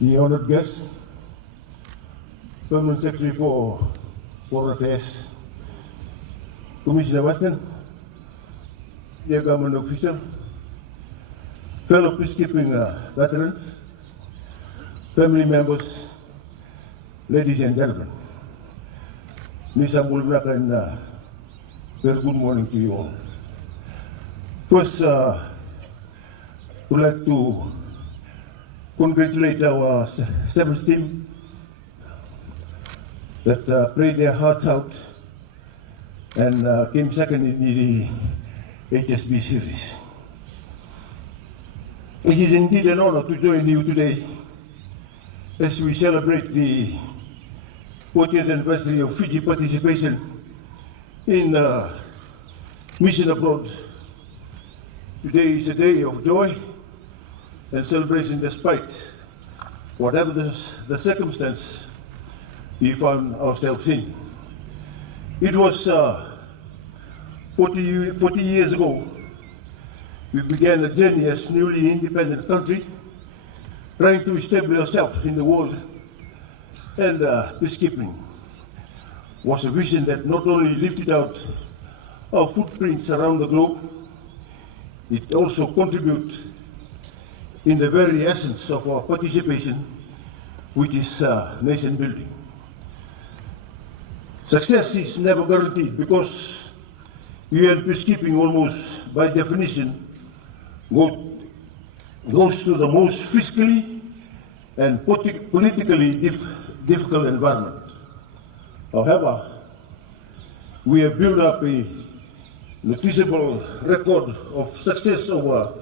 the honored guests, Permanent Secretary for Foreign Affairs, Commissioner Weston, dear government official, fellow peacekeeping veterans, family members, ladies and gentlemen. Mr. Mulbrak, and very good morning to you all. First, we'd like to congratulate our service team that played their hearts out and came second in the HSB series. It is indeed an honor to join you today as we celebrate the 40th anniversary of Fiji participation in mission abroad. Today is a day of joy and celebration despite whatever the circumstance we found ourselves in. It was 40 years ago we began a journey as newly independent country, trying to establish ourselves in the world, and peacekeeping was a vision that not only lifted out our footprints around the globe, it also contributed in the very essence of our participation, which is nation building. Success is never guaranteed because UN peacekeeping almost by definition goes to the most fiscally and politically difficult environment. However, we have built up a noticeable record of success over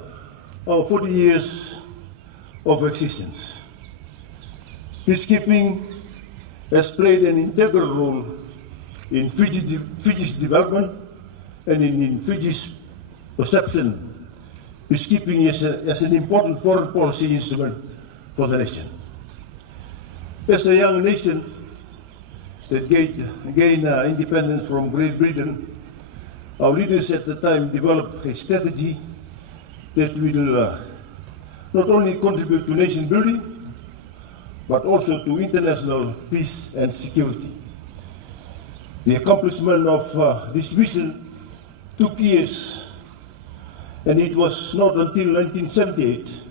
our 40 years of existence. Peacekeeping has played an integral role in Fiji's development and in Fiji's perception. Peacekeeping is an important foreign policy instrument for the nation. As a young nation that gained independence from Great Britain, our leaders at the time developed a strategy that will not only contribute to nation building, but also to international peace and security. The accomplishment of this vision took years, and it was not until 1978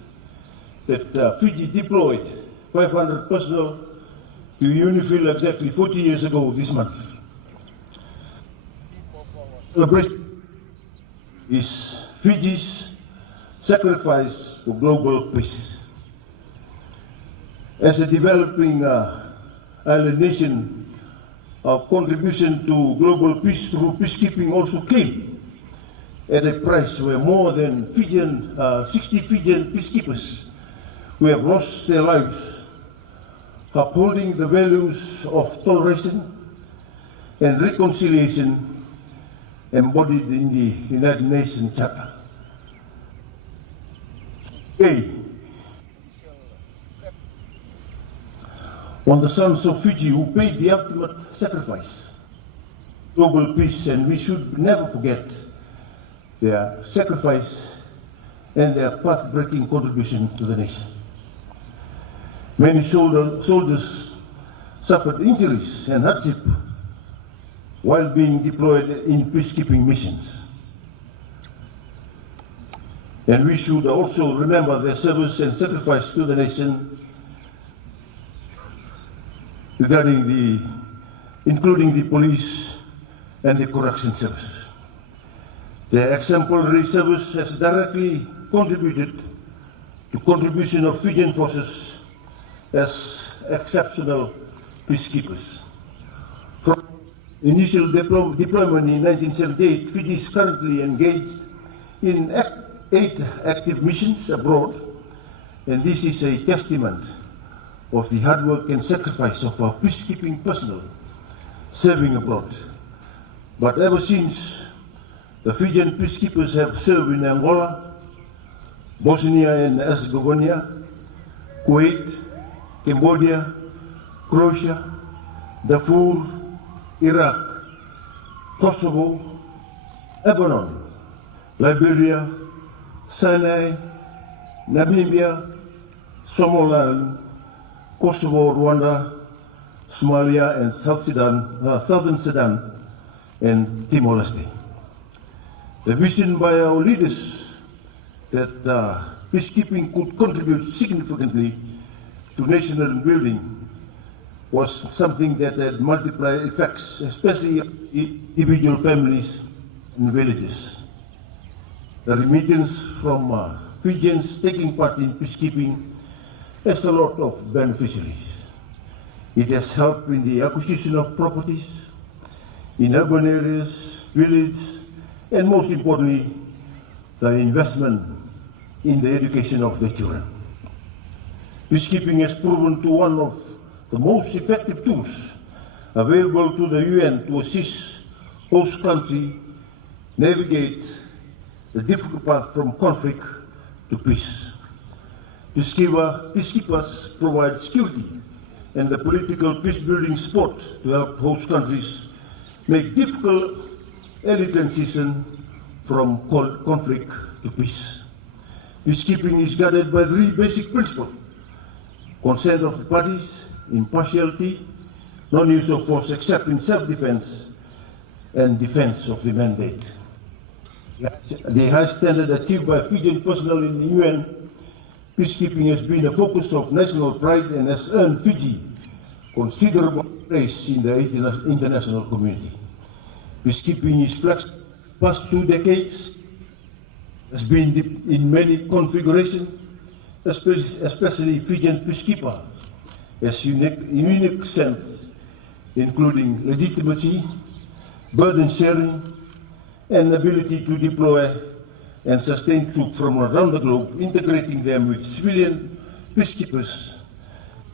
that Fiji deployed 500 personnel to UNIFIL exactly 40 years ago this month. Celebration is Fiji's sacrifice for global peace. As a developing island nation, our contribution to global peace through peacekeeping also came at a price where more than 60 Fijian peacekeepers who have lost their lives upholding the values of toleration and reconciliation embodied in the United Nations Charter. Today, on the sons of Fiji who paid the ultimate sacrifice, global peace, and we should never forget their sacrifice and their path-breaking contribution to the nation. Many soldiers suffered injuries and hardship while being deployed in peacekeeping missions. And we should also remember their service and sacrifice to the nation including the police and the correction services. Their exemplary service has directly contributed to contribution of Fijian forces as exceptional peacekeepers. From initial deployment in 1978, Fiji is currently engaged in 8 active missions abroad, and this is a testament of the hard work and sacrifice of our peacekeeping personnel serving abroad. But ever since, the Fijian peacekeepers have served in Angola, Bosnia and Herzegovina, Kuwait, Cambodia, Croatia, Darfur, Iraq, Kosovo, Lebanon, Liberia, Sinai, Namibia, Somaliland, Kosovo, Rwanda, Somalia, and Southern Sudan, and Timor-Leste. The vision by our leaders that peacekeeping could contribute significantly to national building was something that had multiplied effects, especially individual families and villages. The remittance from Fijians taking part in peacekeeping has a lot of beneficiaries. It has helped in the acquisition of properties in urban areas, villages, and most importantly, the investment in the education of the children. Peacekeeping has proven to one of the most effective tools available to the UN to assist host country navigate the difficult path from conflict to peace. Peacekeepers provide security and the political peace-building support to help host countries make difficult early transition from conflict to peace. Peacekeeping is guided by three basic principles: consent of the parties, impartiality, non-use of force except in self-defense, and defense of the mandate. The high standard achieved by Fijian personnel in the UN, peacekeeping has been a focus of national pride and has earned Fiji considerable praise in the international community. Peacekeeping is past 2 decades, has been in many configurations, especially Fijian peacekeeper has unique strength, including legitimacy, burden sharing, and ability to deploy and sustain troops from around the globe, integrating them with civilian peacekeepers,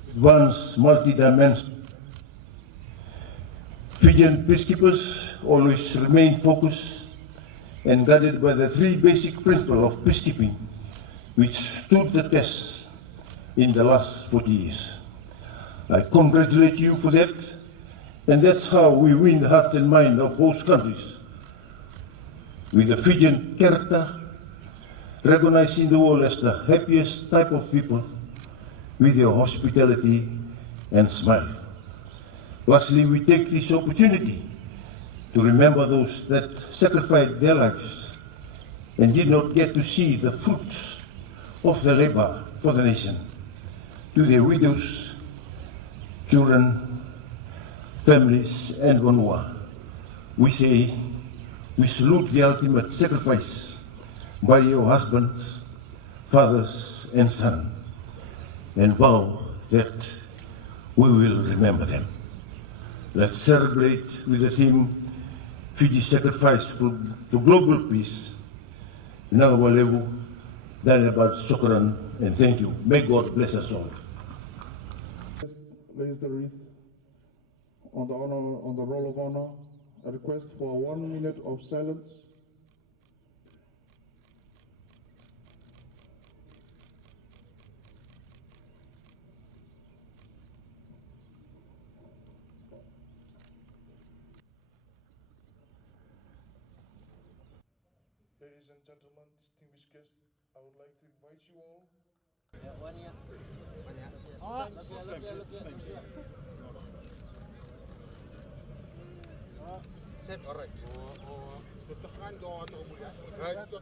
advanced multi-dimensional. Fijian peacekeepers always remain focused and guided by the three basic principles of peacekeeping, which stood the test in the last 40 years. I congratulate you for that, and that's how we win the hearts and minds of host countries, with the Fijian character, recognizing the world as the happiest type of people, with your hospitality and smile. Lastly, we take this opportunity to remember those that sacrificed their lives and did not get to see the fruits of their labor for the nation. To their widows, children, families, and Vanua, we say, we salute the ultimate sacrifice by your husbands, fathers, and sons, and vow that we will remember them. Let's celebrate with the theme, Fiji Sacrifice to Global Peace. Nangawalevu, Daniel Shukran, and thank you. May God bless us all. Place the wreath on the roll of honor. A request for 1 minute of silence. Ladies and gentlemen, distinguished guests, I would like to invite you all. Set, all right. Right, so